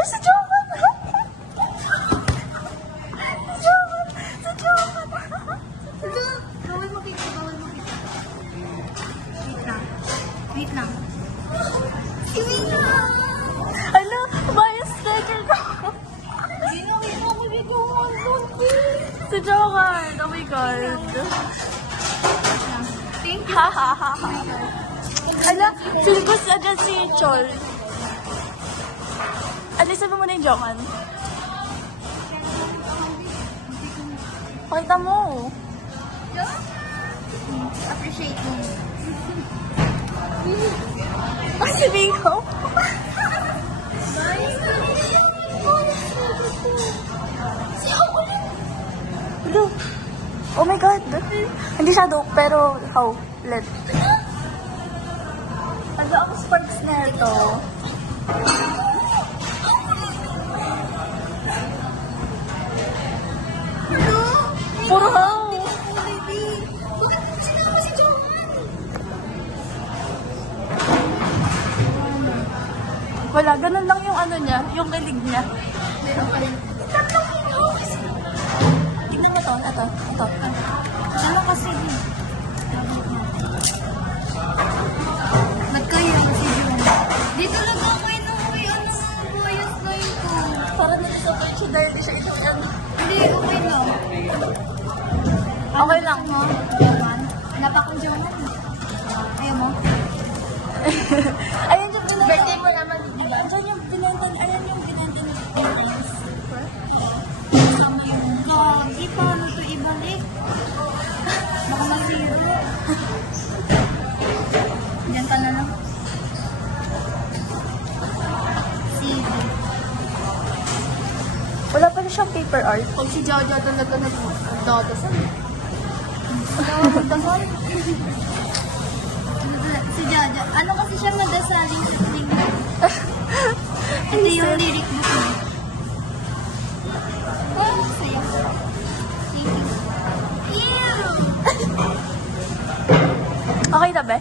Ay, si Joman! Si Joman! Si Joman! Bawal mo kita, bawal mo kita. Wait lang. Wait lang. Wait lang! Ano? Bias schedule ko! Ginawin mo ko dito. Si Joman! Oh my God! Thank you. Ha ha ha ha! Ala, feel ko sa dyan si Chol. Alisan mo muna yung Joman. Pakita mo. Appreciate mo. Ay, si Bingo. Hello. Oh my God. Hindi siya dope, pero how? Let. Ano ang sparks na ito? Puro how? Wala, ganun lang yung ano niya, yung kilig niya. Tignan mo to, ito. Ano kasi? Nagkaya kasi yun. Dito lang ako inuwi. Ano? Buhayos na yun ko. Para na-disappoint siya dahil di siya inulan. Hindi, okay lang. Okay lang, mo? Jaman? Hanap akong Jaman. Ayaw mo? Ayun yung binenta. Birthday mo naman, di ba? Diyan yung binenta, ayan yung binenta ni Prince. Gagi, paano ito ibalik? Baka masiro. Diyan ka na lang. Sige. Wala pa rin siyang paper art. Pag si Jojo talaga nag-dodasal. Nagdadasal? Si Jojo. Ano kasi siya nagdasalin sa tingin? Ito yung lyric book niya. Oh, saya. Thank you. Okay na ba?